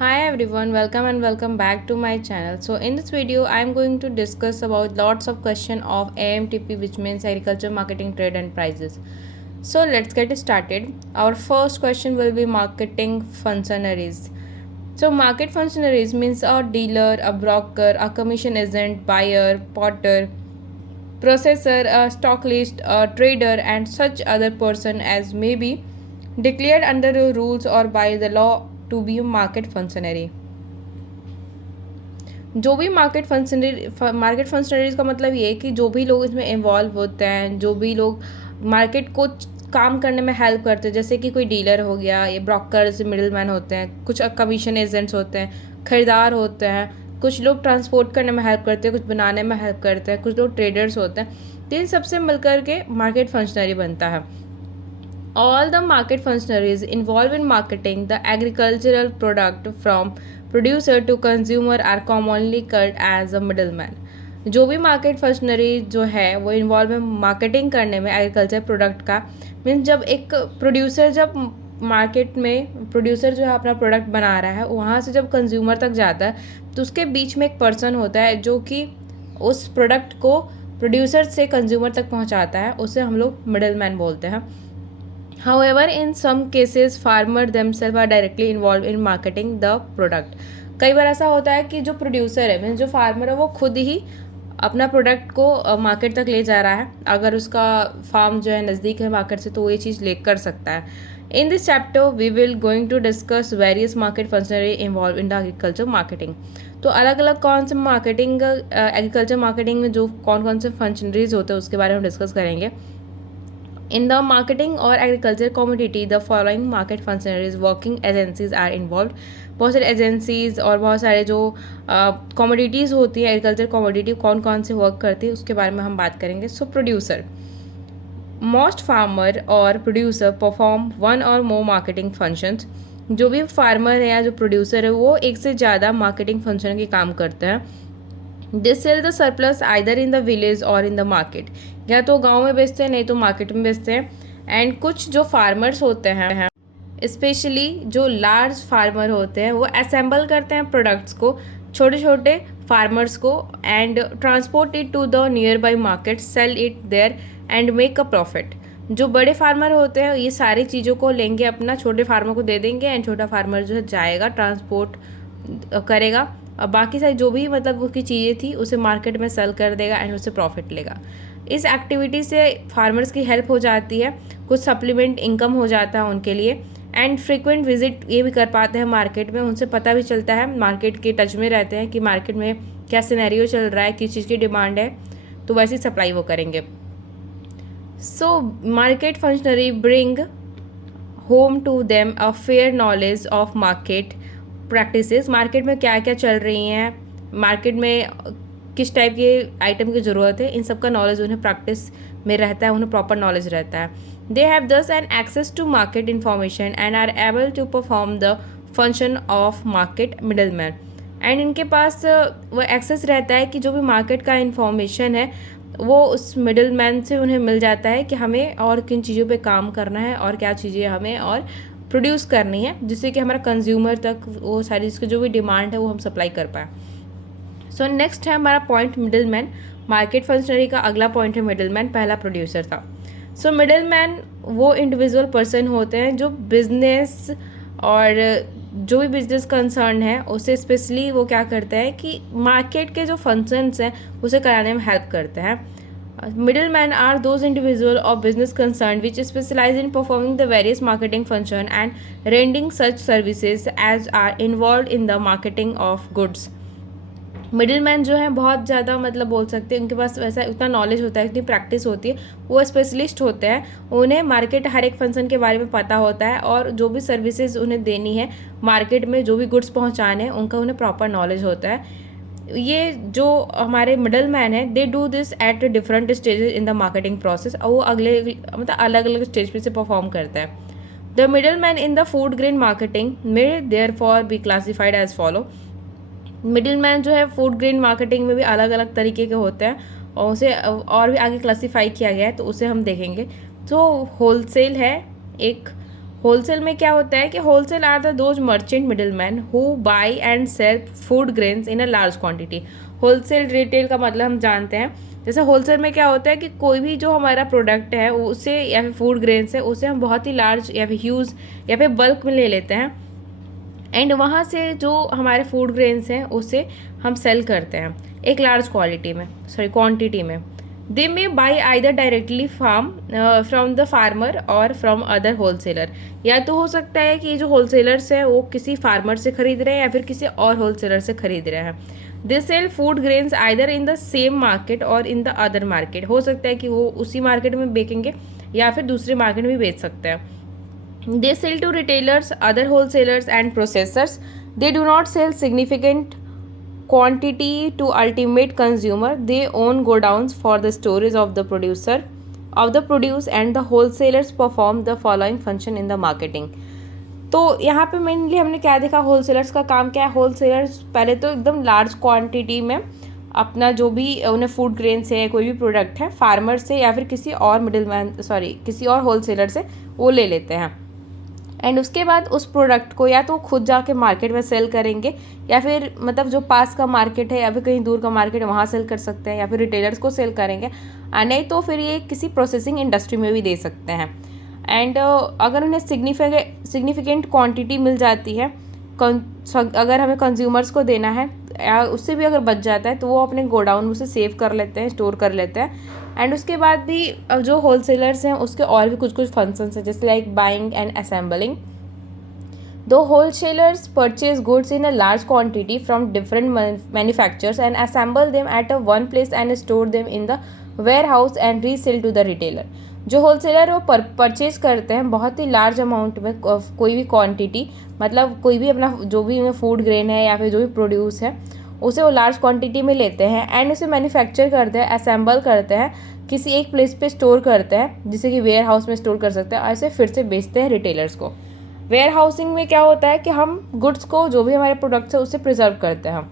Hi everyone, welcome and welcome back to my channel. So in this video I am going to discuss about lots of question of AMTP, which means agriculture marketing trade and prices. So let's get started. Our first question will be marketing functionaries. So market functionaries means a dealer, a broker, a commission agent, buyer, potter, processor, a stock list, a trader and such other person as may be declared under the rules or by the law to be a market functionary. जो भी market functionaries का मतलब ये है कि जो भी लोग इसमें इन्वॉल्व होते हैं, जो भी लोग मार्केट को काम करने में हेल्प करते हैं, जैसे कि कोई डीलर हो गया, ये ब्रोकर्स, मिडिल मैन होते हैं, कुछ कमीशन एजेंट्स होते हैं, खरीदार होते हैं, कुछ लोग ट्रांसपोर्ट करने में हेल्प करते हैं, कुछ बनाने में हेल्प करते हैं, कुछ लोग ट्रेडर्स होते हैं। तो इन सबसे मिलकर के मार्केट फंक्शनरी बनता है। All the market functionaries involved in marketing the agricultural product from producer to consumer are commonly called as a middleman. जो भी मार्केट फंक्शनरी जो है वो इन्वॉल्व है मार्केटिंग करने में एग्रीकल्चर प्रोडक्ट का, मीन्स जब एक प्रोड्यूसर जब मार्केट में प्रोड्यूसर जो है अपना प्रोडक्ट बना रहा है, वहाँ से जब कंज्यूमर तक जाता है तो उसके बीच में एक पर्सन होता है जो कि उस प्रोडक्ट को प्रोड्यूसर से कंज्यूमर तक पहुँचाता है, उसे हम लोग मिडल मैन बोलते हैं। However, in some cases, farmer themselves are directly involved in marketing the product. कई बार ऐसा होता है कि जो प्रोड्यूसर है मीन्स जो फार्मर है वो खुद ही अपना प्रोडक्ट को मार्केट तक ले जा रहा है। अगर उसका फार्म जो है नज़दीक है मार्केट से तो वो ये चीज़ ले कर सकता है। In this chapter we will going to discuss various market functionary involve in the agriculture marketing. तो अलग अलग कौन से मार्केटिंग एग्रीकल्चर मार्केटिंग में जो कौन कौन से फंक्शनरीज होते हैं उसके बारे में डिस्कस करेंगे। In the marketing or agriculture commodity, the following market functionaries working agencies are involved. बहुत सारे एजेंसीज और बहुत सारे जो कमोडिटीज़ होती है एग्रीकल्चर कमोडिटी कौन कौन से वर्क करती है उसके बारे में हम बात करेंगे। सो प्रोड्यूसर, मोस्ट फार्मर और प्रोड्यूसर परफॉर्म वन और मोर मार्केटिंग फंक्शंस। जो भी फार्मर है या जो प्रोड्यूसर है वो एक से ज़्यादा मार्केटिंग फंक्शन के काम करते हैं। They cell the surplus either in the village और इन द मार्केट, या तो गांव में बेचते हैं नहीं तो मार्केट में बेचते हैं। एंड कुछ जो फार्मर्स होते हैं स्पेशली जो लार्ज फार्मर होते हैं वो असेंबल करते हैं प्रोडक्ट्स को छोटे छोटे फार्मर्स को and transport it to the nearby market, sell it there and make a profit. जो बड़े फार्मर होते हैं ये सारी चीज़ों को लेंगे, अपना छोटे फार्मर को दे देंगे एंड छोटा फार्मर जो है जाएगा ट्रांसपोर्ट करेगा और बाकी सारी जो भी मतलब उसकी चीज़ें थी उसे मार्केट में सेल कर देगा एंड उससे प्रॉफिट लेगा। इस एक्टिविटी से फार्मर्स की हेल्प हो जाती है, कुछ सप्लीमेंट इनकम हो जाता है उनके लिए एंड फ्रीक्वेंट विजिट ये भी कर पाते हैं मार्केट में, उनसे पता भी चलता है, मार्केट के टच में रहते हैं कि मार्केट में क्या सिनेरियो चल रहा है, किस चीज़ की डिमांड है, तो वैसी सप्लाई वो करेंगे। So market functionary bring home to them a fair knowledge of market practices. Market में क्या क्या चल रही हैं, मार्केट में किस टाइप के आइटम की ज़रूरत है, इन सब का नॉलेज उन्हें प्रैक्टिस में रहता है, उन्हें प्रॉपर नॉलेज रहता है। They have thus an access to market information and are able to perform the function of market middle man. And इनके पास वो एक्सेस रहता है कि जो भी मार्केट का इन्फॉर्मेशन है वो उस मिडल मैन से उन्हें मिल जाता है कि हमें और किन चीज़ों पे काम करना है और क्या चीज़ें हमें और प्रोड्यूस करनी है, जिससे कि हमारा कंज्यूमर तक वो सारी इसकी जो भी डिमांड है वो हम सप्लाई कर पाएँ। सो नेक्स्ट है हमारा point middle man. Market functionary का अगला पॉइंट है मिडल मैन, पहला प्रोड्यूसर था। सो मिडल मैन वो इंडिविजुअल पर्सन होते हैं जो बिजनेस और जो भी बिजनेस कंसर्न है उसे स्पेशली वो क्या करते हैं कि मार्केट के जो फंक्शंस हैं उसे कराने में हेल्प करते हैं। Middlemen are those individual or business concerned which specialize in performing the various marketing function and rendering such services as are involved in the marketing of goods. Middle man जो है बहुत ज़्यादा मतलब बोल सकते हैं उनके पास वैसा उतना नॉलेज होता है, इतनी प्रैक्टिस होती है, वो स्पेशलिस्ट होते हैं, उन्हें मार्केट हर एक फंक्शन के बारे में पता होता है और जो भी सर्विसेज उन्हें देनी है मार्केट में, जो भी गुड्स पहुंचाने हैं उनका उन्हें प्रॉपर नॉलेज होता है। ये जो हमारे मिडल मैन है they do this at different stages in the marketing process, और वो अगले मतलब अलग अलग स्टेज पे से परफॉर्म करता है। The middle man in the food grain marketing may therefore be classified as follow. Middle man जो है फूड ग्रेन मार्केटिंग में भी अलग अलग तरीके के होते हैं और उसे और भी आगे क्लासीफाई किया गया है तो उसे हम देखेंगे। तो होलसेल है एक, होलसेल में क्या होता है कि wholesale are the those merchant middle man who buy and sell food grains in a large quantity. Wholesale retail का मतलब हम जानते हैं, जैसे होलसेल में क्या होता है कि कोई भी जो हमारा प्रोडक्ट है उसे या फिर फूड ग्रेन्स है उसे हम बहुत ही लार्ज या फिर ह्यूज या फिर बल्क में ले लेते हैं, एंड वहाँ से जो हमारे फूड ग्रेन्स हैं उसे हम सेल करते हैं एक लार्ज क्वांटिटी में। They may buy either directly from the farmer और फ्रॉम अदर होलसेलर। या तो हो सकता है कि जो होलसेलर्स हैं वो किसी फार्मर से खरीद रहे हैं या फिर किसी और होलसेलर से खरीद रहे हैं। They cell food grains either in the same market और इन द अदर मार्केट। हो सकता है कि वो उसी मार्केट में बेचेंगे या फिर दूसरे मार्केट में भी बेच सकते हैं। They sell to retailers, other wholesalers and processors. They do not sell significant quantity to ultimate consumer. They own godowns for the storage of the produce and the wholesalers perform the following function in the marketing. तो यहाँ पे mainly हमने क्या देखा, wholesalers का काम क्या है। होलसेलर्स पहले तो एकदम लार्ज क्वांटिटी में अपना जो भी उन्हें फूड ग्रेन्स है कोई भी प्रोडक्ट है फार्मर से या फिर किसी और होलसेलर से वो ले लेते हैं, एंड उसके बाद उस प्रोडक्ट को या तो खुद जाके मार्केट में सेल करेंगे या फिर मतलब जो पास का मार्केट है या फिर कहीं दूर का मार्केट है वहाँ सेल कर सकते हैं या फिर रिटेलर्स को सेल करेंगे, नहीं तो फिर ये किसी प्रोसेसिंग इंडस्ट्री में भी दे सकते हैं। एंड अगर उन्हें सिग्निफिकेंट क्वांटिटी मिल जाती है, अगर हमें कंज्यूमर्स को देना है या उससे भी अगर बच जाता है तो वो अपने गोडाउन में उसे सेव कर लेते हैं, स्टोर कर लेते हैं। एंड उसके बाद भी जो होलसेलर्स हैं उसके और भी कुछ फंक्शंस हैं, जैसे लाइक बाइंग एंड असेंबलिंग। दो wholesalers purchase goods in a large quantity from different manufacturers and assemble them at a one place and store them in the warehouse and resell to the retailer. जो wholesaler वो purchase करते हैं बहुत ही large amount में कोई भी quantity, मतलब कोई भी अपना जो भी फूड ग्रेन है या फिर जो भी प्रोड्यूस है उसे वो लार्ज क्वांटिटी में लेते हैं एंड उसे मैन्युफैक्चर करते हैं, असेंबल करते हैं, किसी एक प्लेस पे स्टोर करते हैं जिसे कि वेयर हाउस में स्टोर कर सकते हैं, ऐसे फिर से बेचते हैं रिटेलर्स को। वेयर हाउसिंग में क्या होता है कि हम गुड्स को जो भी हमारे प्रोडक्ट्स है उसे प्रिजर्व करते हैं।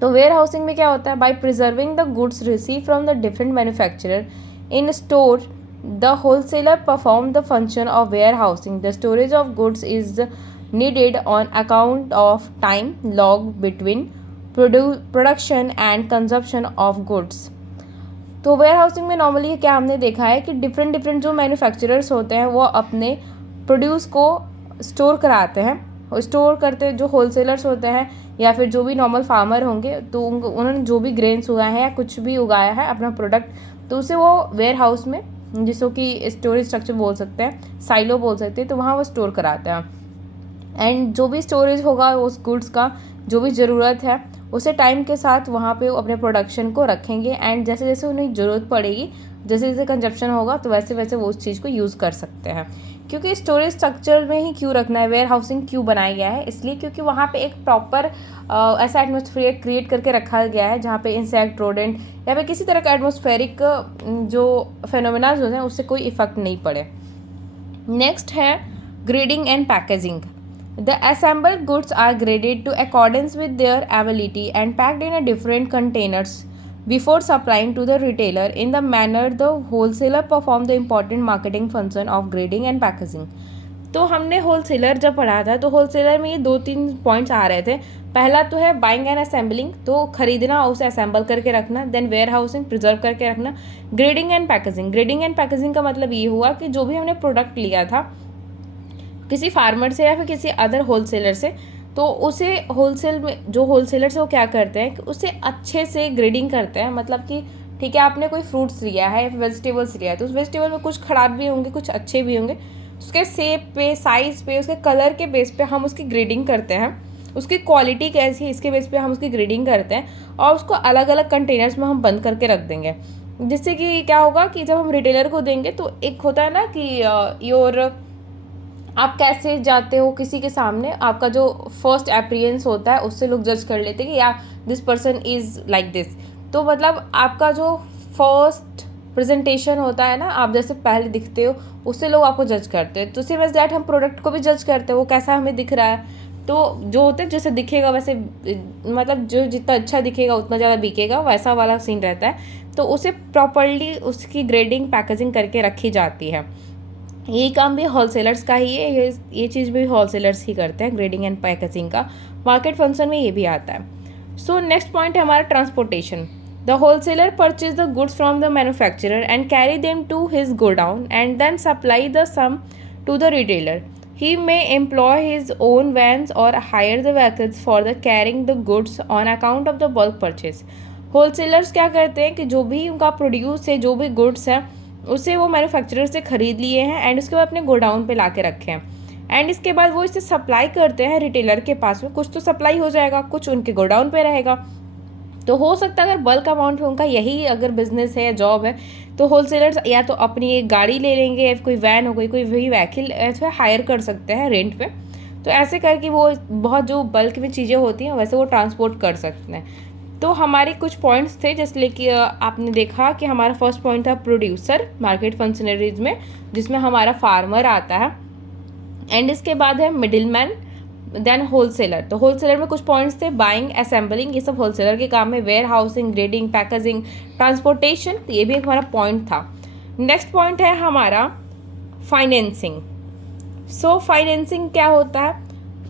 तो वेयर हाउसिंग में क्या होता है, by preserving the goods receive from the different manufacturer in store the wholesaler perform the function of warehousing. The storage of goods is needed on account of time log between production and consumption of goods। तो where housing में normally क्या हमने देखा है कि different जो manufacturers होते हैं वो अपने प्रोड्यूस को स्टोर कराते हैं, और स्टोर करते जो होलसेलर्स होते हैं या फिर जो भी नॉर्मल फार्मर होंगे तो उन्होंने जो भी ग्रेन्स उगाए हैं या कुछ भी उगाया है अपना प्रोडक्ट, तो उसे वो वेयर हाउस में, जिसको कि स्टोरेज स्ट्रक्चर बोल सकते हैं, साइलो बोल सकते हैं, तो वहाँ वो स्टोर कराते हैं। एंड जो भी स्टोरेज होगा उस गुड्स का जो भी ज़रूरत है उसे टाइम के साथ वहाँ पे अपने प्रोडक्शन को रखेंगे, एंड जैसे जैसे उन्हें ज़रूरत पड़ेगी, जैसे जैसे कंजप्शन होगा तो वैसे वैसे वो उस चीज़ को यूज़ कर सकते हैं। क्योंकि स्टोरेज स्ट्रक्चर में ही क्यों रखना है, वेयर हाउसिंग क्यों बनाया गया है, इसलिए क्योंकि वहाँ पे एक प्रॉपर ऐसा एटमोसफियर क्रिएट करके रखा गया है जहाँ पे इंसेक्ट, रोडेंट या फिर किसी तरह का एटमोस्फेरिक जो फेनोमेनाज होते हैं उससे कोई इफेक्ट नहीं पड़े। नेक्स्ट है grading and packaging. The assembled goods are graded to accordance with their ability and packed in a different containers before supplying to the retailer. In the manner the wholesaler perform the important marketing function of grading and packaging। तो हमने wholesaler जब पढ़ा था तो wholesaler में ये 2-3 points आ रहे थे। पहला तो है बाइंग एंड असेंबलिंग, तो खरीदना और उसे असेंबल करके रखना, देन वेयर हाउसिंग प्रिजर्व करके रखना, grading and packaging. Grading and packaging का मतलब ये हुआ कि जो भी हमने प्रोडक्ट लिया था किसी फार्मर से या फिर किसी अदर होलसेलर से, तो उसे होलसेल में जो होलसेलर से वो क्या करते हैं कि उसे अच्छे से ग्रेडिंग करते हैं। मतलब कि ठीक है आपने कोई फ्रूट्स लिया है या फिर वेजिटेबल्स लिया है तो उस वेजिटेबल में कुछ ख़राब भी होंगे कुछ अच्छे भी होंगे, उसके शेप पे, साइज़ पे, उसके कलर के बेस पे हम उसकी ग्रेडिंग करते हैं, उसकी क्वालिटी कैसी है इसके बेस पे हम उसकी ग्रेडिंग करते हैं और उसको अलग अलग कंटेनर्स में हम बंद करके रख देंगे। जिससे कि क्या होगा कि जब हम रिटेलर को देंगे तो एक होता है ना कि आप कैसे जाते हो किसी के सामने, आपका जो फर्स्ट अपीयरेंस होता है उससे लोग जज कर लेते हैं कि या this person is like this. तो मतलब आपका जो फर्स्ट प्रेजेंटेशन होता है ना, आप जैसे पहले दिखते हो उससे लोग आपको जज करते हैं। तो सेम एज दैट हम प्रोडक्ट को भी जज करते हैं वो कैसा हमें दिख रहा है। तो जो होता है जैसे दिखेगा वैसे, मतलब जो जितना अच्छा दिखेगा उतना ज़्यादा बिकेगा, वैसा वाला सीन रहता है। तो उसे प्रॉपरली उसकी ग्रेडिंग पैकेजिंग करके रखी जाती है। ये काम भी होलसेलर्स का ही है, ये चीज़ भी होलसेलर्स ही करते हैं, ग्रेडिंग एंड पैकेजिंग का। मार्केट फंक्शन में ये भी आता है। सो नेक्स्ट पॉइंट है हमारा transportation. The wholesaler purchase the goods from the manufacturer and carry them to his godown and then supply the some to the retailer. He may employ his own vans or hire the vehicles for the carrying the goods on account of the bulk purchase. Wholesalers क्या करते हैं कि जो भी उनका produce है, जो भी गुड्स है, उसे वो मैन्युफैक्चरर से ख़रीद लिए हैं एंड उसके बाद अपने गोडाउन पे ला के रखे हैं एंड इसके बाद वो इसे सप्लाई करते हैं रिटेलर के पास में। कुछ तो सप्लाई हो जाएगा, कुछ उनके गोडाउन पे रहेगा। तो हो सकता है अगर बल्क अमाउंट में उनका यही अगर बिजनेस है या जॉब है तो होलसेलर्स या तो अपनी एक गाड़ी ले लेंगे या कोई वैन हो गई, कोई वही व्हीकल ऐसे हायर कर सकते हैं रेंट पे। तो ऐसे करके वो बहुत जो बल्क में चीज़ें होती हैं वैसे वो ट्रांसपोर्ट कर सकते हैं। तो हमारे कुछ पॉइंट्स थे, जैसे कि आपने देखा कि हमारा फर्स्ट पॉइंट था प्रोड्यूसर मार्केट फंक्शनरीज में, जिसमें हमारा फार्मर आता है एंड इसके बाद है मिडिल मैन, देन होलसेलर। तो होलसेलर में कुछ पॉइंट्स थे, बाइंग, असेंबलिंग, ये सब होलसेलर के काम में, warehousing, grading, packaging, transportation, तो ये भी एक हमारा पॉइंट था। नेक्स्ट पॉइंट है हमारा फाइनेंसिंग। सो फाइनेंसिंग क्या होता है?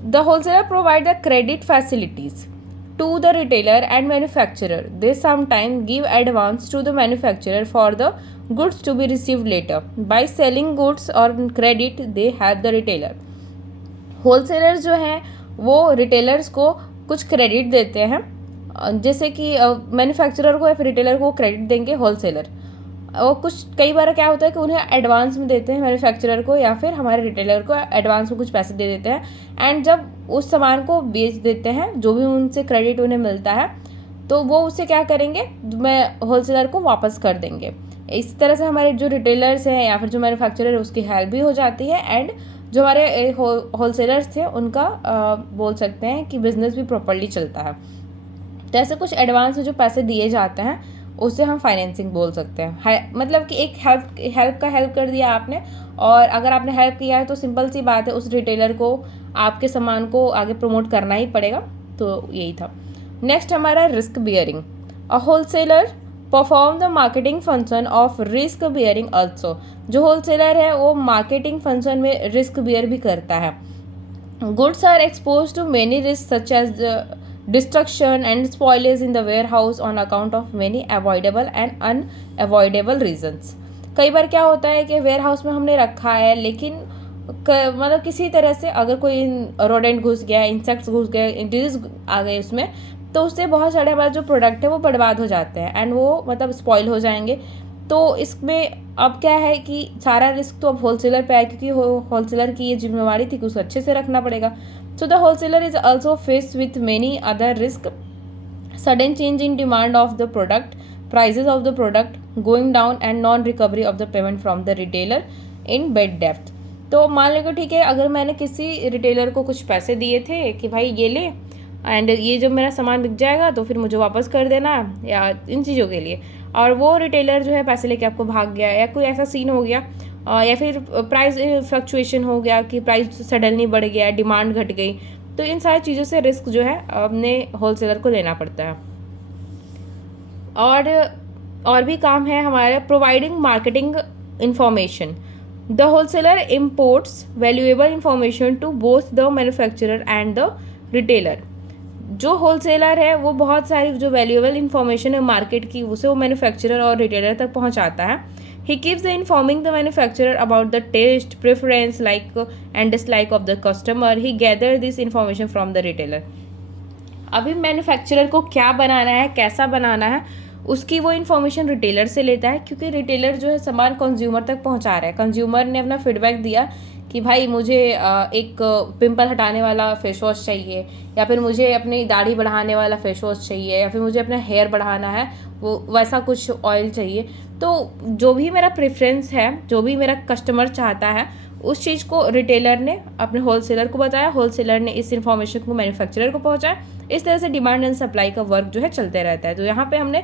The wholesaler provide the credit facilities to the retailer and manufacturer. They sometimes give advance to the manufacturer for the goods to be received later. By selling goods on credit, they help the retailer. Wholesalers जो हैं वो retailers को कुछ credit देते हैं, जैसे कि manufacturer को या फिर रिटेलर को क्रेडिट देंगे होलसेलर, और कुछ कई बार क्या होता है कि उन्हें एडवांस में देते हैं मैन्युफैक्चरर को या फिर हमारे रिटेलर को एडवांस में कुछ पैसे दे देते हैं एंड जब उस सामान को बेच देते हैं, जो भी उनसे क्रेडिट उन्हें मिलता है, तो वो उसे क्या करेंगे, मैं होलसेलर को वापस कर देंगे। इस तरह से हमारे जो रिटेलर्स हैं या फिर जो मैन्युफैक्चरर है उसकी हेल्प भी हो जाती है एंड जो हमारे होलसेलर्स थे उनका बोल सकते हैं कि बिज़नेस भी प्रॉपर्ली चलता है। तो ऐसे कुछ एडवांस में जो पैसे दिए जाते हैं उसे हम फाइनेंसिंग बोल सकते हैं। मतलब कि एक हेल्प कर दिया आपने, और अगर आपने हेल्प किया है तो सिंपल सी बात है, उस रिटेलर को आपके सामान को आगे प्रमोट करना ही पड़ेगा। तो यही था। नेक्स्ट हमारा risk bearing. A wholesaler perform the marketing function of risk bearing also. जो होलसेलर है वो मार्केटिंग फंक्शन में रिस्क बियर भी करता है। Goods are expose to many risk such as destruction and spoilage in the warehouse on account of many avoidable and unavoidable reasons. कई बार क्या होता है कि वेयर हाउस में हमने रखा है लेकिन मतलब किसी तरह से अगर कोई रोडेंट घुस गया, इंसेक्ट्स घुस गए, डिजीज आ गए उसमें, तो उससे बहुत सारे हमारे जो प्रोडक्ट है वो बर्बाद हो जाते हैं एंड वो मतलब स्पॉइल हो जाएंगे। तो इसमें अब क्या है कि सारा रिस्क तो अब होलसेलर पे है, क्योंकि होलसेलर की ये जिम्मेवारी थी कि उसे अच्छे से रखना पड़ेगा। So the wholesaler is also faced with many other risks, sudden change in demand of the product, prices of the product going down and non-recovery of the payment from the retailer in bad debt. तो मान लो ठीक है, अगर मैंने किसी retailer को कुछ पैसे दिए थे कि भाई ये ले एंड ये जब मेरा सामान बिक जाएगा तो फिर मुझे वापस कर देना या इन चीज़ों के लिए, और वो रिटेलर जो है पैसे लेके आपको भाग गया या कोई ऐसा सीन हो गया, या फिर प्राइस फ्लक्चुएशन हो गया कि प्राइस सडनली बढ़ गया, डिमांड घट गई, तो इन सारी चीज़ों से रिस्क जो है अपने होलसेलर को लेना पड़ता है। और भी काम है हमारे providing marketing information. The wholesaler imports valuable information to both the manufacturer and the retailer. जो होलसेलर है वो बहुत सारी जो वैल्यूएबल इंफॉर्मेशन है मार्केट की उसे वो मैन्युफैक्चरर और रिटेलर तक पहुंचाता है। He keeps the informing the manufacturer about the taste, preference, like and dislike of the customer. He gather this information from the retailer. अभी मैन्युफैक्चरर को क्या बनाना है, कैसा बनाना है, उसकी वो इन्फॉर्मेशन रिटेलर से लेता है, क्योंकि रिटेलर जो है सामान कंज्यूमर तक पहुंचा रहा है। कंज्यूमर ने अपना फीडबैक दिया कि भाई मुझे एक पिंपल हटाने वाला फेस वॉश चाहिए, या फिर मुझे अपनी दाढ़ी बढ़ाने वाला फेस वॉश चाहिए, या फिर मुझे अपना हेयर बढ़ाना है वो वैसा कुछ ऑयल चाहिए। तो जो भी मेरा प्रेफरेंस है, जो भी मेरा कस्टमर चाहता है, उस चीज़ को रिटेलर ने अपने होलसेलर को बताया, होलसेलर ने इस इन्फॉर्मेशन को मैन्युफैक्चरर को पहुंचाया। इस तरह से डिमांड एंड सप्लाई का वर्क जो है चलते रहता है। तो यहाँ पे हमने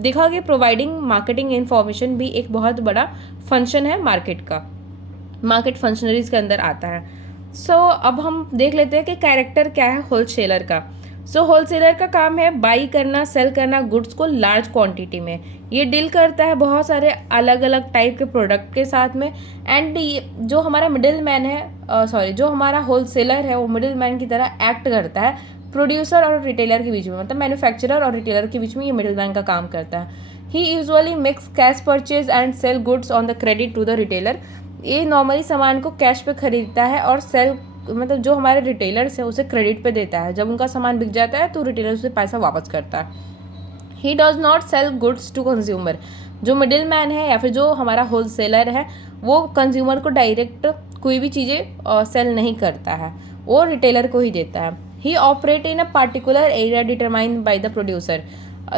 देखा कि प्रोवाइडिंग मार्केटिंग इन्फॉर्मेशन भी एक बहुत बड़ा फंक्शन है मार्केट का, मार्केट फंक्शनरीज के अंदर आता है। सो अब हम देख लेते हैं कि कैरेक्टर क्या है होलसेलर का। सो होलसेलर का काम है बाई करना, सेल करना गुड्स को लार्ज क्वांटिटी में। ये डील करता है बहुत सारे अलग अलग टाइप के प्रोडक्ट के साथ में। एंड ये जो हमारा मिडिल मैन है, जो हमारा होलसेलर है, वो मिडिल मैन की तरह एक्ट करता है प्रोड्यूसर और रिटेलर के बीच में, मतलब मैन्युफैक्चरर और रिटेलर के बीच में ये मिडिल मैन का काम करता है। He usually makes cash purchase and sell goods on the credit to the retailer. ये नॉर्मली सामान को कैश पे खरीदता है और सेल, मतलब जो हमारे रिटेलर्स हैं उसे क्रेडिट पे देता है। जब उनका सामान बिक जाता है तो रिटेलर उसे पैसा वापस करता है। He does not sell goods to consumer. जो मिडिल मैन है या फिर जो हमारा होलसेलर है वो कंज्यूमर को डायरेक्ट कोई भी चीज़ें सेल नहीं करता है, वो रिटेलर को ही देता है। He operate in a particular area determined by the producer.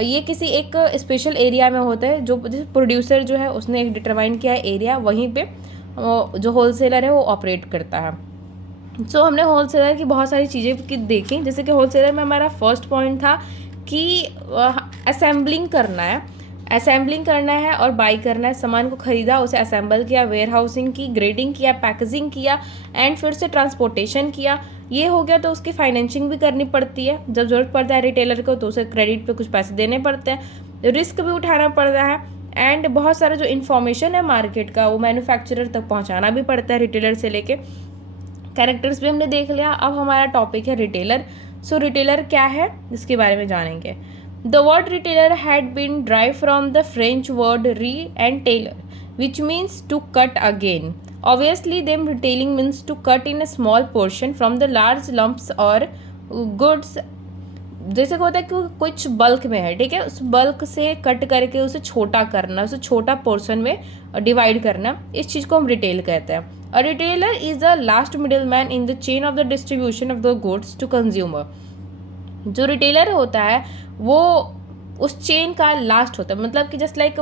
ये किसी एक स्पेशल एरिया में होता है, जो प्रोड्यूसर जो है उसने एक डिटरमाइन किया है एरिया, वहीं पे जो होलसेलर है वो ऑपरेट करता है। सो हमने होलसेलर की बहुत सारी चीज़ें की देखी, जैसे कि होलसेलर में हमारा फर्स्ट पॉइंट था कि असेंबलिंग करना है, असेंबलिंग करना है और बाई करना है। सामान को खरीदा, उसे असेंबल किया, वेयर हाउसिंग की, ग्रेडिंग किया, पैकेजिंग किया एंड फिर से ट्रांसपोर्टेशन किया। ये हो गया तो उसकी फाइनेंशिंग भी करनी पड़ती है। जब ज़रूरत पड़ता है रिटेलर को तो उसे क्रेडिट पे कुछ पैसे देने पड़ते हैं, रिस्क भी उठाना पड़ता है। एंड बहुत सारा जो इन्फॉर्मेशन है मार्केट का वो मैन्युफैक्चरर तक पहुंचाना भी पड़ता है रिटेलर से लेके। कैरेक्टर्स भी हमने देख लिया। अब हमारा टॉपिक है रिटेलर। सो रिटेलर क्या है इसके बारे में जानेंगे। The word retailer had been drive from the French word re and tailor which means to cut again. Obviously them retailing means to cut in a small portion from the large lumps or goods. जैसे कि होता है कि कुछ bulk में है, ठीक है, उस बल्क से कट करके उसे छोटा करना, उसे छोटा पोर्शन में डिवाइड करना, इस चीज़ को हम रिटेल कहते हैं। A retailer is the last middleman in the chain of the distribution of the goods to consumer. जो रिटेलर होता है वो उस चेन का लास्ट होता है, मतलब कि जस्ट लाइक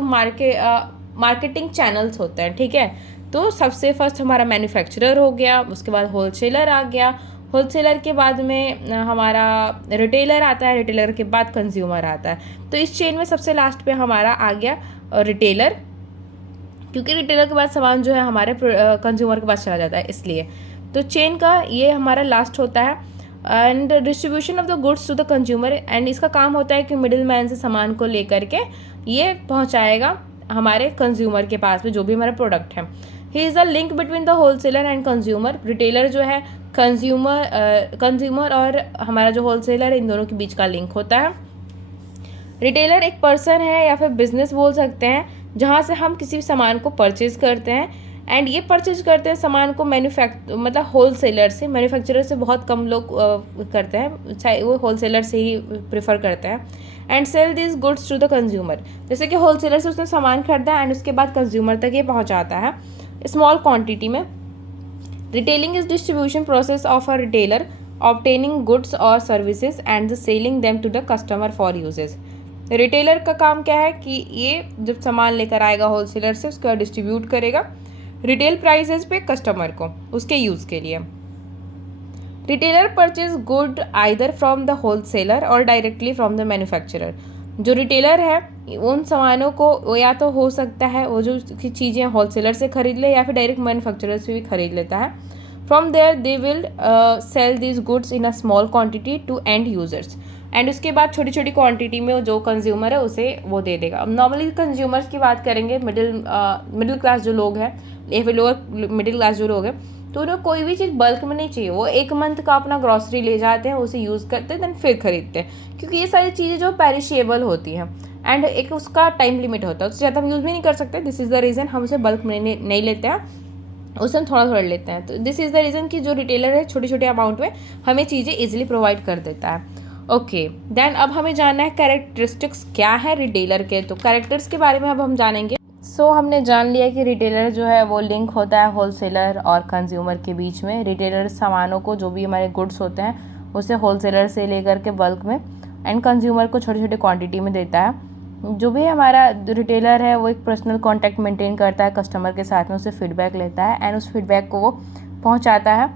मार्केटिंग चैनल्स होते हैं, ठीक है। तो सबसे फर्स्ट हमारा मैन्युफैक्चरर हो गया, उसके बाद होलसेलर आ गया, होलसेलर के बाद में हमारा रिटेलर आता है, रिटेलर के बाद कंज्यूमर आता है। तो इस चेन में सबसे लास्ट पे हमारा आ गया रिटेलर, क्योंकि रिटेलर के बाद सामान जो है हमारे कंज्यूमर के पास चला जाता है, इसलिए। तो चेन का ये हमारा लास्ट होता है। And distribution of the goods to the consumer, and इसका काम होता है कि मिडिल मैन से सामान को लेकर के ये पहुंचाएगा हमारे कंज्यूमर के पास में जो भी हमारा प्रोडक्ट है। He is the link between the wholesaler and consumer. Retailer जो है कंज्यूमर और हमारा जो होलसेलर है इन दोनों के बीच का लिंक होता है। रिटेलर एक पर्सन है या फिर बिजनेस बोल सकते हैं जहाँ से हम किसी भी सामान को परचेज करते हैं। एंड ये परचेज करते हैं सामान को मतलब होलसेलर से, मैन्युफैक्चरर से बहुत कम लोग करते हैं, चाहे वो होलसेलर से ही प्रेफर करते हैं। And sell this goods to the consumer, जैसे कि होलसेलर से उसने सामान खरीदा एंड उसके बाद कंज्यूमर तक ये पहुँचाता है स्मॉल क्वान्टिटी में। Retailing is distribution process of a retailer obtaining goods और services and the selling them to the customer for usage. Retailer का काम क्या है कि ये जब सामान लेकर आएगा होलसेलर से, उसका डिस्ट्रीब्यूट करेगा रिटेल प्राइसेस पे कस्टमर को उसके यूज़ के लिए। Retailer purchase good either from the wholesaler और डायरेक्टली फ्रॉम द मैन्युफैक्चरर। जो रिटेलर है उन सामानों को या तो हो सकता है वो जो चीज़ें होलसेलर से खरीद ले या फिर डायरेक्ट मैन्युफैक्चरर से भी खरीद लेता है। From there they will sell this goods in a small quantity to end users, and उसके बाद छोटी छोटी क्वांटिटी में जो कंज्यूमर है उसे वो दे देगा। अब नॉर्मली कंज्यूमर्स की बात करेंगे, मिडिल क्लास जो लोग हैं या फिर लोअर मिडिल क्लास जो लोग हैं, तो उन्हें कोई भी चीज़ बल्क में नहीं चाहिए। वो एक मंथ का अपना ग्रॉसरी ले जाते हैं, उसे यूज़ करते हैं, देन फिर खरीदते हैं, क्योंकि ये सारी चीज़ें जो पेरिशेबल होती हैं एंड एक उसका टाइम लिमिट होता है, उससे ज़्यादा हम यूज़ भी नहीं कर सकते। दिस इज़ द रीज़न हम उसे बल्क में नहीं लेते हैं, उसे हम थोड़ा थोड़ा लेते हैं। तो दिस इज़ द रीज़न कि जो रिटेलर है छोटे छोटे अमाउंट में हमें चीज़ें ईजिली प्रोवाइड कर देता है। ओके देन अब हमें जानना है कैरेक्टरिस्टिक्स क्या है रिटेलर के। तो कैरेक्टर्स के बारे में अब हम जानेंगे। सो हमने जान लिया कि रिटेलर जो है वो लिंक होता है होलसेलर और कंज्यूमर के बीच में। रिटेलर सामानों को, जो भी हमारे गुड्स होते हैं, उसे होलसेलर से लेकर के बल्क में एंड कंज्यूमर को छोटी छोटी क्वांटिटी में देता है। जो भी हमारा रिटेलर है वो एक पर्सनल कॉन्टैक्ट मेंटेन करता है कस्टमर के साथ में, उससे फीडबैक लेता है एंड उस फीडबैक को वो पहुँचाता है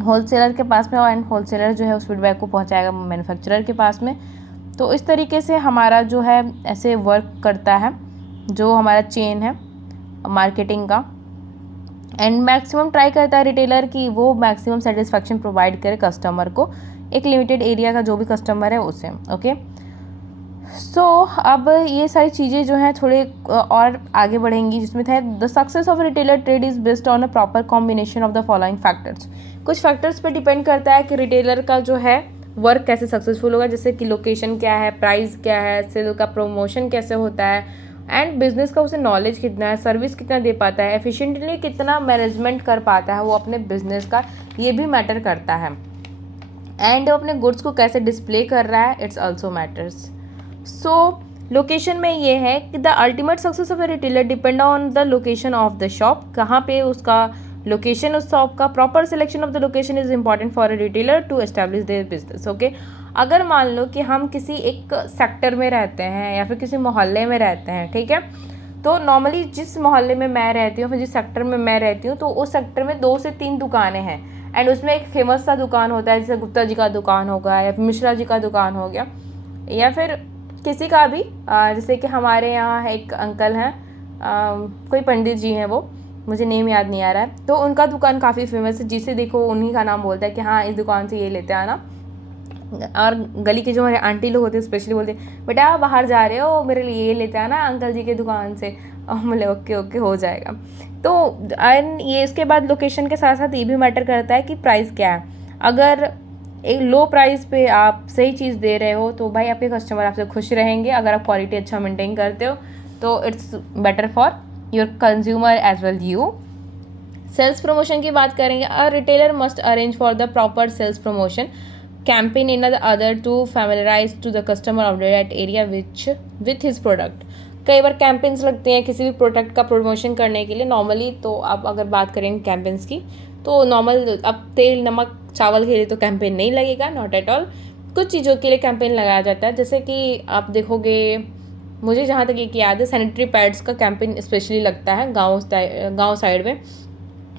होलसेलर के पास में, एंड होलसेलर जो है उस फीडबैक को पहुंचाएगा मैन्युफैक्चरर के पास में। तो इस तरीके से हमारा जो है ऐसे वर्क करता है जो हमारा चेन है मार्केटिंग का। एंड मैक्सिमम ट्राई करता है रिटेलर कि वो मैक्सिमम सेटिस्फैक्शन प्रोवाइड करे कस्टमर को, एक लिमिटेड एरिया का जो भी कस्टमर है उसे। ओके, सो अब ये सारी चीज़ें जो हैं थोड़े और आगे बढ़ेंगी, जिसमें था the success of retailer trade is based on a proper combination of the following factors. कुछ फैक्टर्स पे डिपेंड करता है कि रिटेलर का जो है वर्क कैसे सक्सेसफुल होगा, जैसे कि लोकेशन क्या है, प्राइस क्या है, सेल का प्रमोशन कैसे होता है, एंड बिजनेस का उसे नॉलेज कितना है, सर्विस कितना दे पाता है, एफिशिएंटली कितना मैनेजमेंट कर पाता है वो अपने बिजनेस का, ये भी मैटर करता है। एंड वो अपने गुड्स को कैसे डिस्प्ले कर रहा है, it's also matters. So location में ये है कि the ultimate success of a retailer depend on the location of the shop, कहाँ पे उसका लोकेशन उस शॉप का। Proper selection of the location is important for a retailer to establish their business. Okay, अगर मान लो कि हम किसी एक सेक्टर में रहते हैं या फिर किसी मोहल्ले में रहते हैं, ठीक है, तो नॉर्मली जिस मोहल्ले में मैं रहती हूँ, फिर जिस सेक्टर में मैं रहती हूँ, तो उस सेक्टर में 2 से 3 दुकानें हैं, एंड उसमें एक फेमस सा दुकान होता है, जैसे गुप्ता जी का दुकान होगा या फिर मिश्रा जी का दुकान हो गया, या फिर किसी का भी जैसे कि हमारे यहाँ एक अंकल हैं, कोई पंडित जी हैं, वो मुझे नेम याद नहीं आ रहा है, तो उनका दुकान काफ़ी फेमस है, जिसे देखो उन्हीं का नाम बोलता है कि हाँ इस दुकान से ये लेते आना। और गली के जो हमारे आंटी लोग होते हैं स्पेशली बोलते हैं, बेटा बाहर जा रहे हो मेरे लिए ये लेते आना अंकल जी के दुकान से, और बोले ओके ओके हो जाएगा। तो एंड ये इसके बाद लोकेशन के साथ साथ ये भी मैटर करता है कि प्राइस क्या है। अगर एक लो प्राइस पे आप सही चीज़ दे रहे हो तो भाई आपके कस्टमर आपसे खुश रहेंगे। अगर आप क्वालिटी अच्छा मेंटेन करते हो तो it's better for your consumer as well you. Sales promotion की बात करेंगे, a retailer must arrange for the proper sales promotion campaign in the other to familiarise to the customer of that area with his product. कई बार campaigns लगते हैं किसी भी product का प्रमोशन करने के लिए। नॉर्मली तो आप अगर बात करेंगे कैंपेन्स की तो नॉर्मल अब तेल नमक चावल के लिए तो कैंपेन नहीं लगेगा, नॉट एट ऑल। कुछ चीज़ों के लिए कैंपेन लगाया जाता है, जैसे कि आप देखोगे, मुझे जहाँ तक एक याद है, सैनिटरी पैड्स का कैंपेन स्पेशली लगता है गांव साइड में,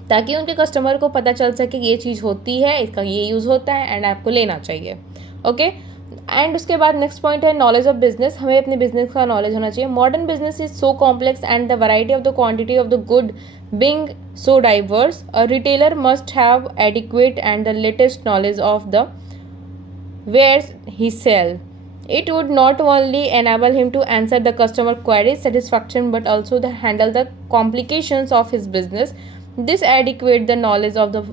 ताकि उनके कस्टमर को पता चल सके कि ये चीज़ होती है, इसका ये यूज़ होता है एंड आपको लेना चाहिए। ओके, एंड उसके बाद नेक्स्ट पॉइंट है नॉलेज ऑफ बिजनेस। हमें अपने बिजनेस का नॉलेज होना चाहिए। Modern business is so complex and the variety of the quantity of the good being so diverse, a retailer must have adequate and the latest knowledge of the wares he sell. It would not only enable him to answer the customer queries satisfaction but also to handle the complications of his business. This adequate the knowledge of the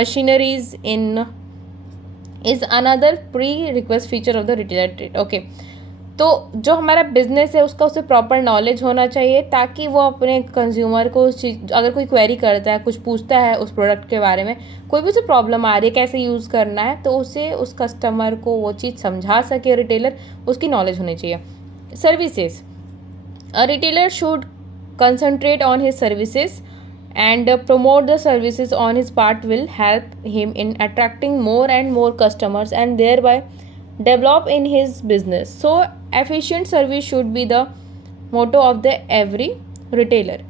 machineries in is another prerequisite feature of the retailer trade. Okay, तो जो हमारा business है उसका उसे proper knowledge होना चाहिए, ताकि वो अपने कंज्यूमर को उस चीज़, अगर कोई क्वेरी करता है, कुछ पूछता है उस प्रोडक्ट के बारे में, कोई भी उसे प्रॉब्लम आ रही है कैसे यूज़ करना है, तो उसे उस कस्टमर को वो चीज़ समझा सके रिटेलर, उसकी नॉलेज होनी चाहिए। Services, a retailer should concentrate on his services and promote the services on his part will help him in attracting more and more customers and thereby develop in his business. So efficient service should be the motto of the every retailer.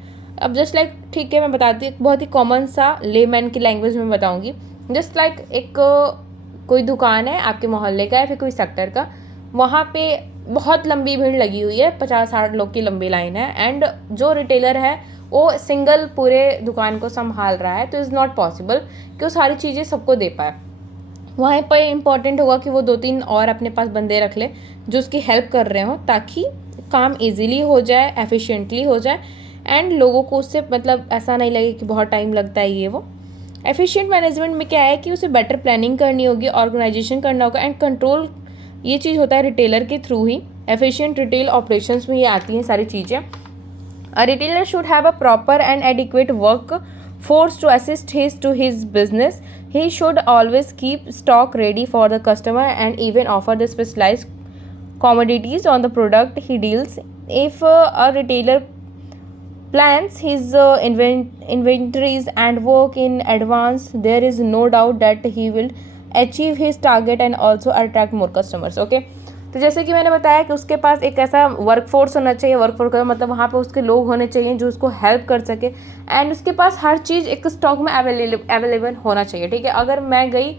अब just like ठीक है, मैं बताती हूँ एक बहुत ही common सा layman की लैंग्वेज में बताऊँगी। जस्ट लाइक एक कोई दुकान है आपके मोहल्ले का या फिर कोई सेक्टर का, वहाँ पे बहुत लंबी भीड़ लगी हुई है, 50-60 लोग की लंबी लाइन है, एंड जो रिटेलर है वो सिंगल पूरे दुकान को संभाल रहा है, तो इज़ नॉट पॉसिबल कि वो सारी चीज़ें सबको दे पाए। वहाँ पर इम्पॉर्टेंट होगा कि वो 2-3 और अपने पास बंदे रख ले जो उसकी हेल्प कर रहे हों, ताकि काम इजीली हो जाए, एफिशिएंटली हो जाए, एंड लोगों को उससे मतलब ऐसा नहीं लगे कि बहुत टाइम लगता है ये वो। एफिशिएंट मैनेजमेंट में क्या है कि उसे बेटर प्लानिंग करनी होगी, ऑर्गेनाइजेशन करना होगा, एंड कंट्रोल ये चीज़ होता है रिटेलर के थ्रू ही। एफिशिएंट रिटेल ऑपरेशंस में ये आती हैं सारी चीज़ें। A retailer should have a proper and adequate workforce to assist his business. He should always keep stock ready for the customer and even offer the specialized commodities on the product he deals. If a retailer plans his inventories and work in advance, there is no doubt that he will achieve his target and also attract more customers. Okay, तो जैसे कि मैंने बताया कि उसके पास एक ऐसा workforce होना चाहिए। वर्कफोर्स का मतलब वहाँ पे उसके लोग होने चाहिए जो उसको हेल्प कर सके, एंड उसके पास हर चीज़ एक स्टॉक में अवेलेबल होना चाहिए। ठीक है, अगर मैं गई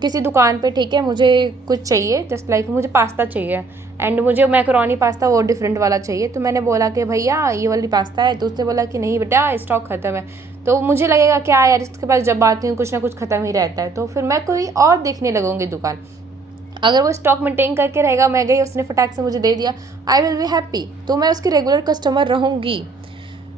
किसी दुकान पे, ठीक है, मुझे कुछ चाहिए, जस्ट लाइक मुझे पास्ता चाहिए एंड मुझे मैकरोनी पास्ता वो डिफरेंट वाला चाहिए, तो मैंने बोला कि भैया ये वाली पास्ता है, तो उसने बोला कि नहीं बेटा स्टॉक ख़त्म है। तो मुझे लगेगा कि यार इसके पास जब आती हूँ कुछ ना कुछ ख़त्म ही रहता है, तो फिर मैं कोई और देखने लगूँगी दुकान। अगर वो स्टॉक मेंटेन करके रहेगा, मैं गई उसने फटाक से मुझे दे दिया, आई विल बी हैप्पी, तो मैं उसकी रेगुलर कस्टमर रहूँगी।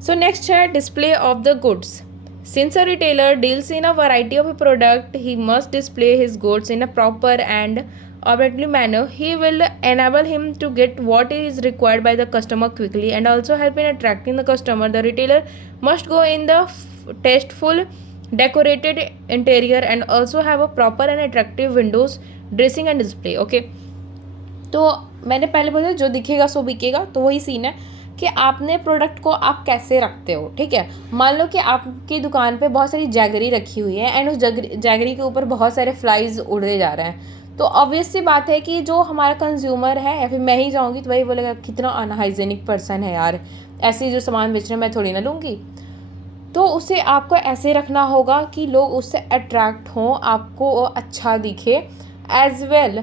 सो नेक्स्ट है display of the goods. Since a retailer deals in a variety of a product, he must display his goods in a proper and orderly manner. He will enable him to get what is required by the customer quickly and also help in attracting the customer. The retailer must go in the tasteful, decorated interior and also have a proper and attractive windows, dressing and display. Okay. तो मैंने पहले बोला जो दिखेगा सो बिकेगा, तो वही scene है कि आपने प्रोडक्ट को आप कैसे रखते हो। ठीक है, मान लो कि आपकी दुकान पे बहुत सारी जैगरी रखी हुई है एंड उस जैगरी के ऊपर बहुत सारे फ्लाइज उड़े जा रहे हैं, तो ऑब्वियस सी बात है कि जो हमारा कंज्यूमर है या फिर मैं ही जाऊँगी तो वही बोलेगा कितना अनहाइजेनिक पर्सन है यार, ऐसे जो सामान बेच रहे हैं मैं थोड़ी ना लूँगी। तो उसे आपको ऐसे रखना होगा कि लोग उससे अट्रैक्ट हों, आपको अच्छा दिखे एज वेल।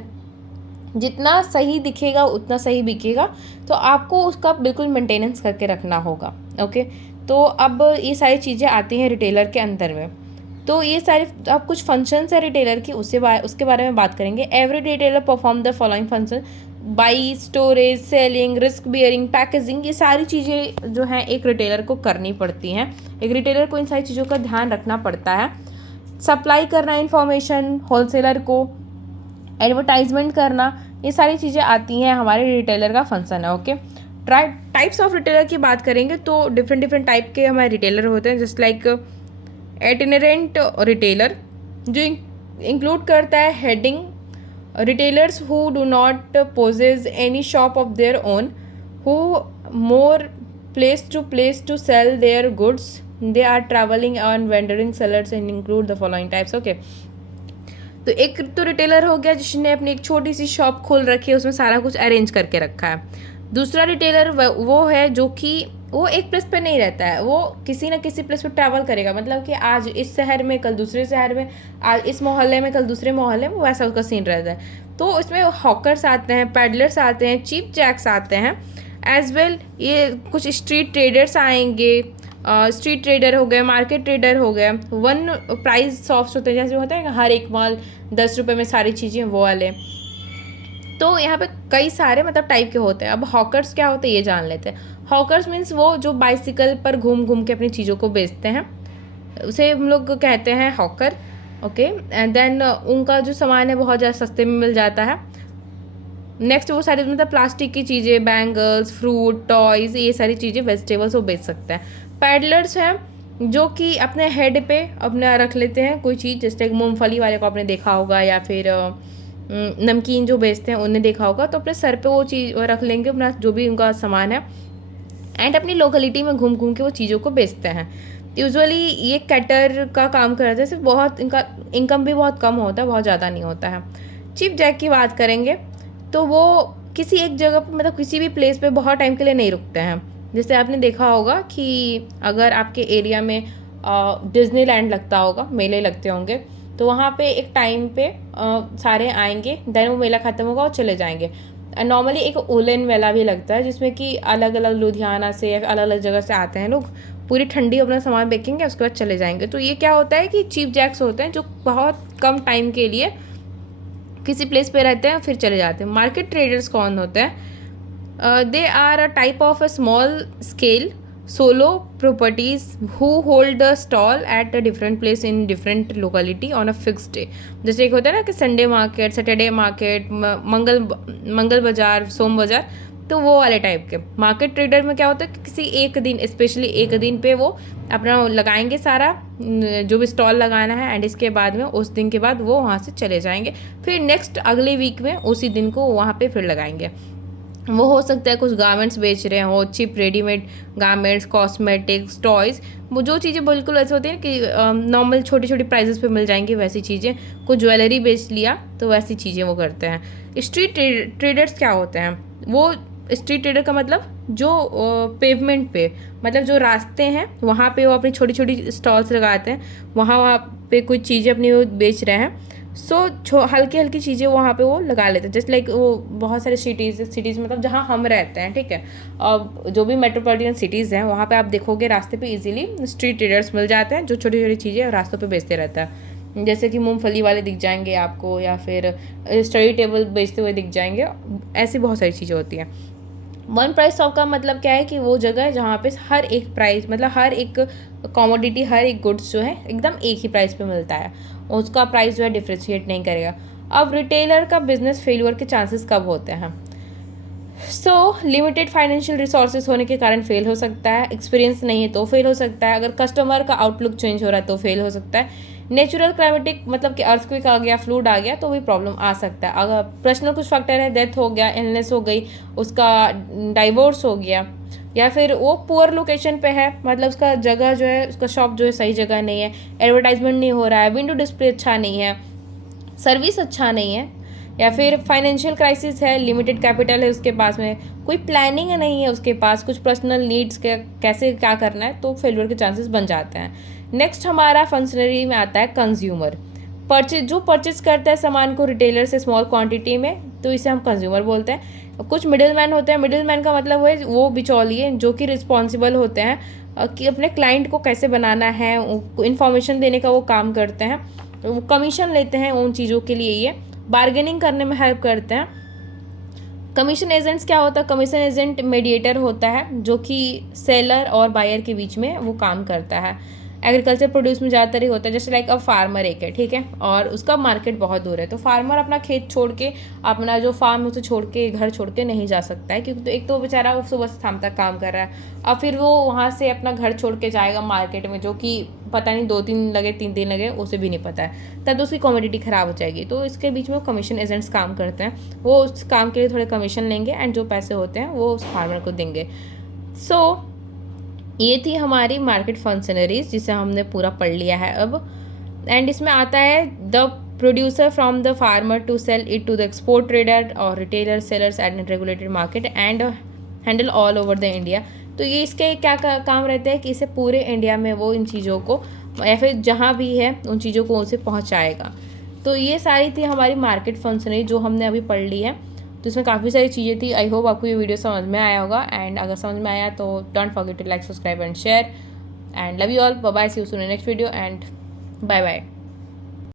जितना सही दिखेगा उतना सही बिकेगा, तो आपको उसका बिल्कुल मेंटेनेंस करके रखना होगा। ओके, तो अब ये सारी चीज़ें आती हैं रिटेलर के अंदर में। तो ये सारे अब कुछ फंक्शंस है रिटेलर की, उसके बारे में बात करेंगे। Every retailer perform the following function: by, storage, selling, risk bearing, packaging. ये सारी चीज़ें जो हैं एक रिटेलर को करनी पड़ती हैं। एक रिटेलर को इन सारी चीज़ों का ध्यान रखना पड़ता है। सप्लाई करना इन्फॉर्मेशन होलसेलर को, एडवर्टाइजमेंट करना, ये सारी चीज़ें आती हैं हमारे रिटेलर का फंक्शन है। ओके, टाइप्स ऑफ रिटेलर की बात करेंगे तो डिफरेंट टाइप के हमारे रिटेलर होते हैं, जस्ट लाइक एटिनरेंट रिटेलर जो इंक्लूड करता है heading retailers who do not possess any shop of their own, who more place to sell their goods, they are traveling on vending sellers and include the following types. Okay, तो एक तो retailer हो गया जिसने अपनी एक छोटी सी shop खोल रखी है, उसमें सारा कुछ अरेंज करके रखा है। दूसरा रिटेलर वो है जो कि वो एक प्लेस पे नहीं रहता है, वो किसी ना किसी प्लेस पे ट्रैवल करेगा, मतलब कि आज इस शहर में कल दूसरे शहर में, आज इस मोहल्ले में कल दूसरे मोहल्ले में, वैसा उसका सीन रहता है। तो इसमें हॉकर्स आते हैं, पैडलर्स आते हैं, चीप जैक्स आते हैं एज वेल। ये कुछ स्ट्रीट ट्रेडर्स आएंगे, स्ट्रीट ट्रेडर हो गए, मार्केट ट्रेडर हो गए, वन प्राइस शॉप्स होते हैं, जैसे होता है कि हर एक माल 10 रुपये में सारी चीज़ें, वो वाले। तो यहाँ पे कई सारे मतलब टाइप के होते हैं। अब हॉकर्स क्या होते हैं ये जान लेते हैं। हॉकर्स मीन्स वो जो बाइसिकल पर घूम घूम के अपनी चीज़ों को बेचते हैं, उसे हम लोग कहते हैं हॉकर। ओके, एंड देन उनका जो सामान है बहुत ज़्यादा सस्ते में मिल जाता है। नेक्स्ट वो सारी मतलब प्लास्टिक की चीज़ें, बैंगल्स, फ्रूट, टॉयज़, ये सारी चीज़ें, वेजिटेबल्स वो बेच सकते हैं। पैडलर्स हैं जो कि अपने हेड पे अपना रख लेते हैं कोई चीज़, जैसे मूंगफली वाले को आपने देखा होगा, या फिर नमकीन जो बेचते हैं उन्हें देखा होगा, तो अपने सर पे वो चीज़ रख लेंगे अपना जो भी उनका सामान है, एंड अपनी लोकेलिटी में घूम घूम के वो चीज़ों को बेचते हैं। यूजुअली ये कैटर का काम करते हैं, सिर्फ बहुत इनका इनकम भी बहुत कम होता है, बहुत ज़्यादा नहीं होता है। चीप जैक की बात करेंगे तो वो किसी एक जगह पर मतलब किसी भी प्लेस पे बहुत टाइम के लिए नहीं रुकते हैं। जैसे आपने देखा होगा कि अगर आपके एरिया में डिज्नीलैंड लगता होगा, मेले लगते होंगे, तो वहाँ पे एक टाइम पे सारे आएंगे, देन वो मेला ख़त्म होगा और चले जाएंगे। नॉर्मली एक वुलन मेला भी लगता है जिसमें कि अलग अलग लुधियाना से या अलग अलग जगह से आते हैं लोग, पूरी ठंडी अपना सामान बेचेंगे, उसके बाद चले जाएंगे। तो ये क्या होता है कि चीप जैक्स होते हैं जो बहुत कम टाइम के लिए किसी प्लेस पे रहते हैं फिर चले जाते हैं। मार्केट ट्रेडर्स कौन होते हैं? They are a type of a small scale solo properties who hold the stall at a different place in different locality on a fixed day। जैसे एक होता है ना कि संडे मार्केट, सैटरडे मार्केट, मंगल बाजार, सोम बाजार, तो वो वाले टाइप के। मार्केट ट्रेडर में क्या होता है कि किसी एक दिन, स्पेशली एक दिन पे वो अपना लगाएंगे सारा जो भी स्टॉल लगाना है, एंड इसके बाद में उस दिन के बाद वो वहाँ से चले जाएंगे, फिर नेक्स्ट अगले वीक में उसी दिन को वहाँ पे फिर लगाएंगे। वो हो सकता है कुछ गारमेंट्स बेच रहे हो, chip readymade garments, cosmetics, toys, वो जो चीज़ें बिल्कुल ऐसे होती हैं कि नॉर्मल छोटी छोटी प्राइजेस पे मिल जाएंगी, वैसी चीज़ें। कुछ ज्वेलरी बेच लिया, तो वैसी चीज़ें वो करते हैं। स्ट्रीट ट्रेडर्स क्या होते हैं? वो स्ट्रीट ट्रेडर का मतलब जो पेवमेंट पे, मतलब जो रास्ते हैं वहाँ पे वो अपनी छोटी छोटी स्टॉल्स लगाते हैं, वहाँ पे कुछ चीज़ें अपनी वो बेच रहे हैं। सो हल्की हल्की चीज़ें वहाँ पे वो लगा लेते हैं, जस्ट लाइक वो बहुत सारे सिटीज़ मतलब जहाँ हम रहते हैं, ठीक है। अब जो भी मेट्रोपॉलिटन सिटीज़ हैं वहाँ पे आप देखोगे रास्ते पे इजीली स्ट्रीट ट्रेडर्स मिल जाते हैं जो छोटी छोटी चीज़ें रास्तों पे बेचते रहता है, जैसे कि मूंगफली वाले दिख जाएंगे आपको, या फिर स्टडी टेबल बेचते हुए दिख जाएंगे। ऐसी बहुत सारी चीज़ें होती हैं। वन प्राइस शॉप का मतलब क्या है कि वो जगह है जहाँ पे हर एक प्राइस, मतलब हर एक कमोडिटी, हर एक गुड्स जो है एकदम एक ही प्राइस पे मिलता है, उसका प्राइस जो है डिफ्रेंशिएट नहीं करेगा। अब रिटेलर का बिजनेस फेलियर के चांसेस कब होते हैं? लिमिटेड फाइनेंशियल रिसोर्सेज होने के कारण फेल हो सकता है, एक्सपीरियंस नहीं है तो फेल हो सकता है, अगर कस्टमर का आउटलुक चेंज हो रहा है तो फेल हो सकता है, नेचुरल क्लाइमेटिक मतलब कि अर्थक्वेक आ गया, फ्लूड आ गया तो भी प्रॉब्लम आ सकता है, अगर पर्सनल कुछ फैक्टर है, डेथ हो गया, इलनेस हो गई, उसका डाइवोर्स हो गया, या फिर वो पुअर लोकेशन पे है, मतलब उसका जगह जो है, उसका शॉप जो है सही जगह नहीं है, एडवर्टाइजमेंट नहीं हो रहा है, विंडो डिस्प्ले अच्छा नहीं है, सर्विस अच्छा नहीं है, या फिर फाइनेंशियल क्राइसिस है, लिमिटेड कैपिटल है उसके पास में, कोई प्लानिंग नहीं है उसके पास, कुछ पर्सनल नीड्स के कैसे क्या करना है, तो फेलियर के चांसेस बन जाते हैं। नेक्स्ट हमारा फंक्शनरी में आता है कंज्यूमर। जो परचेज करता है सामान को रिटेलर से स्मॉल क्वांटिटी में, तो इसे हम कंज्यूमर बोलते हैं। कुछ मिडिल मैन होते हैं, मिडिल मैन का मतलब है वो बिचौलिए जो कि रिस्पॉन्सिबल होते हैं कि अपने क्लाइंट को कैसे बनाना है, इंफॉर्मेशन देने का वो काम करते हैं, तो वो कमीशन लेते हैं उन चीज़ों के लिए, ये बार्गेनिंग करने में हेल्प करते हैं। कमीशन एजेंट्स क्या होता है? कमीशन एजेंट मीडिएटर होता है जो कि सेलर और बायर के बीच में वो काम करता है। एग्रीकल्चर प्रोड्यूस में ज़्यादातर ही होता है, जैसे लाइक अब फार्मर एक है, ठीक है, और उसका मार्केट बहुत दूर है, तो फार्मर अपना खेत छोड़ के, अपना जो फार्म है उसे छोड़ के, घर छोड़ के नहीं जा सकता है, क्योंकि तो एक तो बेचारा वो सुबह से शाम तक काम कर रहा है, और फिर वो वहाँ से अपना घर छोड़ के जाएगा मार्केट में, जो कि पता नहीं 2 दिन लगे 3 दिन लगे उसे भी नहीं पता है, तब उसकी कमोडिटी ख़राब हो जाएगी। तो इसके बीच में कमीशन एजेंट्स काम करते हैं, वो उस काम के लिए थोड़े कमीशन लेंगे एंड जो पैसे होते हैं वो उस फार्मर को देंगे। ये थी हमारी मार्केट फंक्शनरीज जिसे हमने पूरा पढ़ लिया है अब। एंड इसमें आता है the producer from the farmer to sell it to the export trader और retailer sellers and regulated market and handle all over the India. तो ये इसके क्या काम रहते हैं कि इसे पूरे इंडिया में वो इन चीज़ों को, या फिर जहाँ भी है उन चीज़ों को उसे पहुँचाएगा। तो ये सारी थी हमारी मार्केट फंक्शनरी जो हमने अभी पढ़ ली है। तो इसमें काफ़ी सारी चीज़ें थी। आई होप आपको ये वीडियो समझ में आया होगा, एंड अगर समझ में आया तो don't forget to like, subscribe and share, and love you all. Bye bye, see you soon in next video, and bye bye.